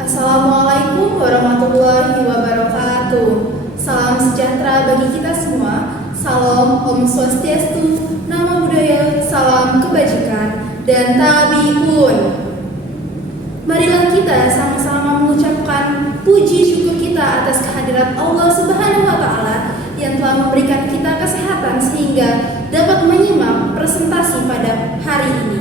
Assalamualaikum warahmatullahi wabarakatuh. Salam sejahtera bagi kita semua. Salam Om Swastiastu, Namo Buddhaya, salam kebajikan, dan tabiun. Marilah kita sama-sama mengucapkan puji syukur kita atas kehadirat Allah Subhanahu wa Ta'ala yang telah memberikan kita kesehatan sehingga dapat menyimak presentasi pada hari ini.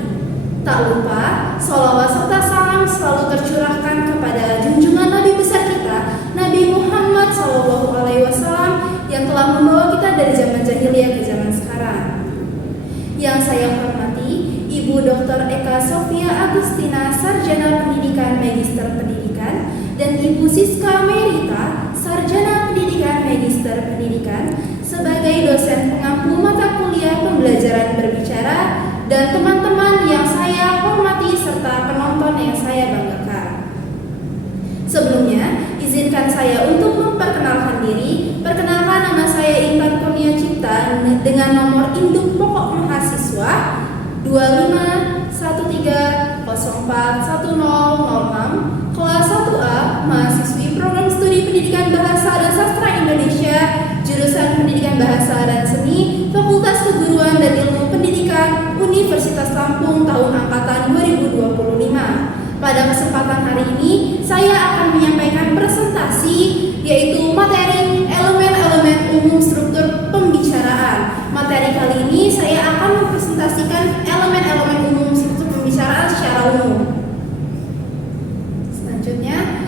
Tak lupa, sholawat serta salam selalu tercurahkan kepada junjungan Nabi besar kita, Nabi Muhammad SAW, yang telah membawa kita dari zaman jahiliyah ke zaman sekarang. Yang saya hormati, Ibu Dr. Eka Sofia Agustina, Sarjana Pendidikan Magister Pendidikan, dan Ibu Siska Merita, Sarjana Pendidikan Magister Pendidikan, sebagai dosen pengampu mata kuliah pembelajaran berbicara, dan teman-teman yang saya hormati serta penonton yang saya banggakan. Sebelumnya, izinkan saya untuk memperkenalkan diri. Perkenalkan, nama saya Intan Kurnia Cipta dengan nomor induk pokok mahasiswa 2513041006, kelas 1A, mahasiswi program studi Pendidikan Bahasa dan Sastra Indonesia, jurusan Pendidikan Bahasa dan Seni, Fakultas Keguruan dan Ilmu Pendidikan, Universitas Lampung, tahun angkatan 2025. Pada kesempatan hari ini, saya akan menyampaikan presentasi, yaitu materi elemen-elemen umum struktur pembicaraan. Materi kali ini saya akan mempresentasikan elemen-elemen umum struktur pembicaraan secara umum. Selanjutnya,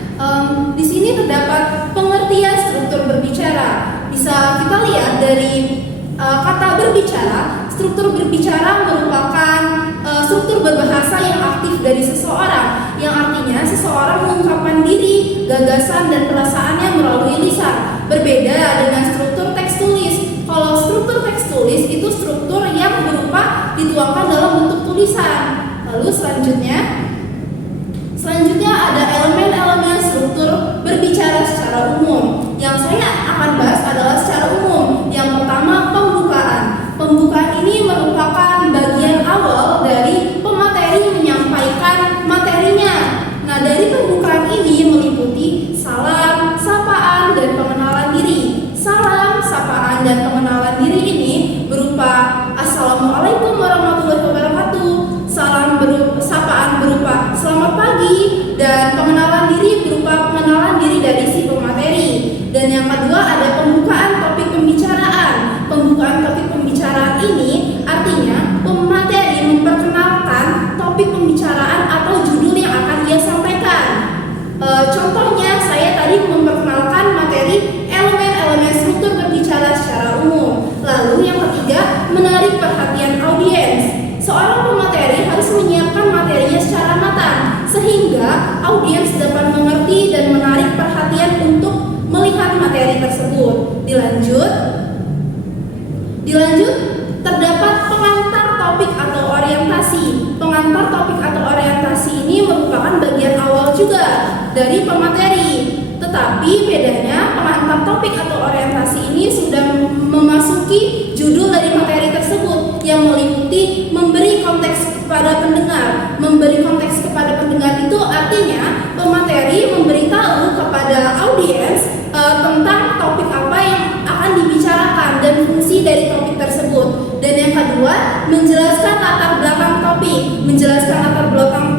di sini terdapat pengertian struktur berbicara. Bisa kita lihat dari kata berbicara. Struktur berbicara merupakan struktur berbahasa yang aktif dari seseorang, yang artinya seseorang mengungkapkan diri, gagasan, dan perasaannya melalui lisan. Berbeda dengan struktur teks tulis. Kalau struktur teks tulis itu struktur yang berupa dituangkan dalam bentuk tulisan. Lalu selanjutnya ada elemen-elemen struktur berbicara secara umum. Yang saya akan bahas adalah secara umum. Yang pertama, pembukaan. Pembukaan ini merupakan bagian awal dari pemateri menyampaikan materinya. Nah, dari pembukaan ini meliputi salam, sapaan, dan pengenalan diri. Salam, sapaan, dan pengenalan diri ini berupa Assalamualaikum warahmatullahi wabarakatuh. Sapaan berupa selamat pagi, dan pengenalan diri berupa pengenalan diri dari si pemateri. Dan yang kedua ada pembukaan topik pembicaraan. Pembukaan topik pembicaraan ini artinya pemateri memperkenalkan topik pembicaraan atau judul yang akan dia sampaikan. Contohnya saya tadi memperkenalkan materi elemen-elemen struktur berbicara secara umum. Lalu yang ketiga, menarik perhatian audiens. Seorang pemateri harus menyiapkan materinya secara matang sehingga audiens dapat mengerti dan menarik perhatian untuk melihat materi tersebut. Dilanjut, terdapat pengantar topik atau orientasi. Pengantar topik atau orientasi ini merupakan bagian awal juga dari pemateri. Tetapi bedanya pengantar topik atau orientasi ini sudah memasuki judul dari materi tersebut yang meliputi memberi konteks kepada pendengar. Memberi konteks kepada pendengar itu artinya pemateri memberitahu kepada audiens tentang topik apa yang akan dibicarakan dan fungsi dari topik tersebut. Dan yang kedua, menjelaskan latar belakang topik. Menjelaskan latar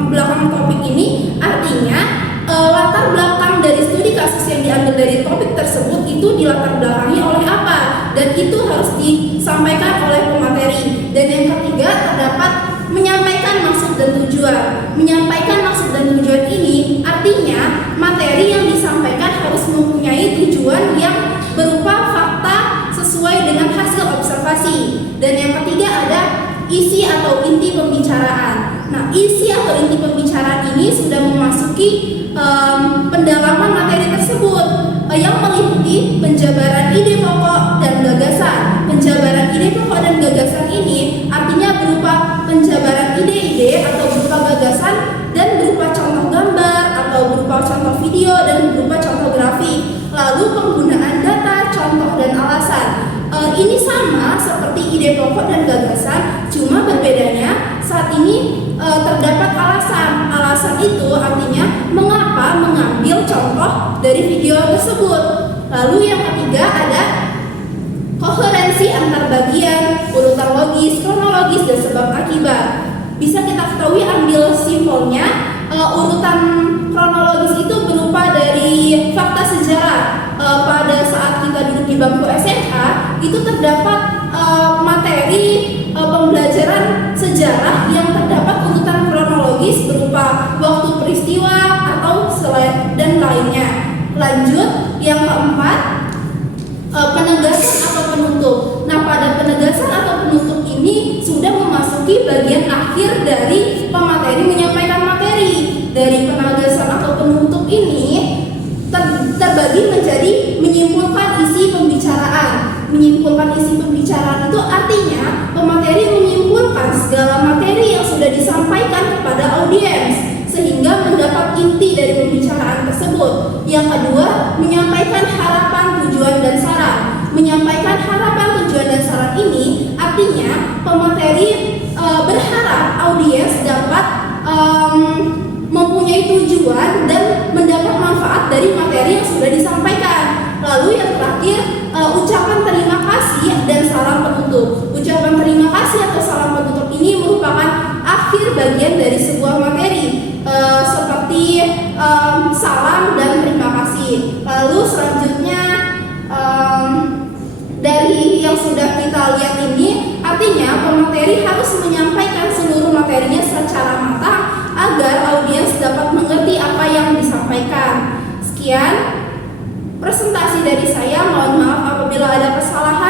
belakang topik ini artinya latar belakang dari studi kasus yang diambil dari topik tersebut itu dilatar belakangi oleh apa, dan itu harus disampaikan oleh pemateri. Dan yang ketiga, terdapat menyampaikan maksud dan tujuan. Menyampaikan maksud dan tujuan ini artinya materi yang disampaikan harus mempunyai tujuan yang berupa fakta sesuai dengan hasil observasi. Dan yang ketiga ada isi atau inti pembicaraan. Nah, isi atau inti pembicaraan ini sudah memasuki pendalaman materi tersebut yang meliputi penjabaran ide pokok dan gagasan. Penjabaran ide pokok dan gagasan ini artinya berupa penjabaran ide-ide atau berupa gagasan dan berupa contoh gambar atau berupa contoh video dan berupa contoh grafik. Lalu penggunaan data, contoh, dan alasan. Ini sama seperti ide pokok dan gagasan, cuma berbedanya saat ini terdapat alasan. Alasan itu artinya mengapa video tersebut. Lalu yang ketiga ada koherensi antar bagian, urutan logis, kronologis, dan sebab akibat. Bisa kita ketahui ambil simpelnya, urutan kronologis itu berupa dari fakta sejarah. Pada saat kita duduk di bangku SMA, itu terdapat materi pembelajaran sejarah yang terdapat urutan kronologis berupa waktu peristiwa atau dan lainnya. Lanjut, yang keempat, penegasan atau penutup. Nah, pada penegasan atau penutup ini sudah memasuki bagian akhir dari pemateri menyampaikan materi. Dari penegasan atau penutup ini terbagi menjadi menyimpulkan isi pembicaraan. Menyimpulkan isi pembicaraan itu artinya pemateri menyimpulkan segala materi yang sudah disampaikan kepada audiens sehingga mendapat inti dari pembicaraan tersebut. Yang kedua, menyampaikan harapan, tujuan, dan saran. Menyampaikan harapan, tujuan, dan saran ini artinya pemateri berharap audiens dapat mempunyai tujuan dan mendapat manfaat dari materi yang sudah disampaikan. Lalu yang terakhir, ucapan terima kasih dan salam penutup. Ucapan terima kasih atau salam penutup ini merupakan akhir bagian dari sebuah materi, seperti salam dan terima kasih. Lalu selanjutnya, dari yang sudah kita lihat ini, artinya pemateri harus menyampaikan seluruh materinya secara matang agar audiens dapat mengerti apa yang disampaikan. Sekian presentasi dari saya. Mohon maaf apabila ada kesalahan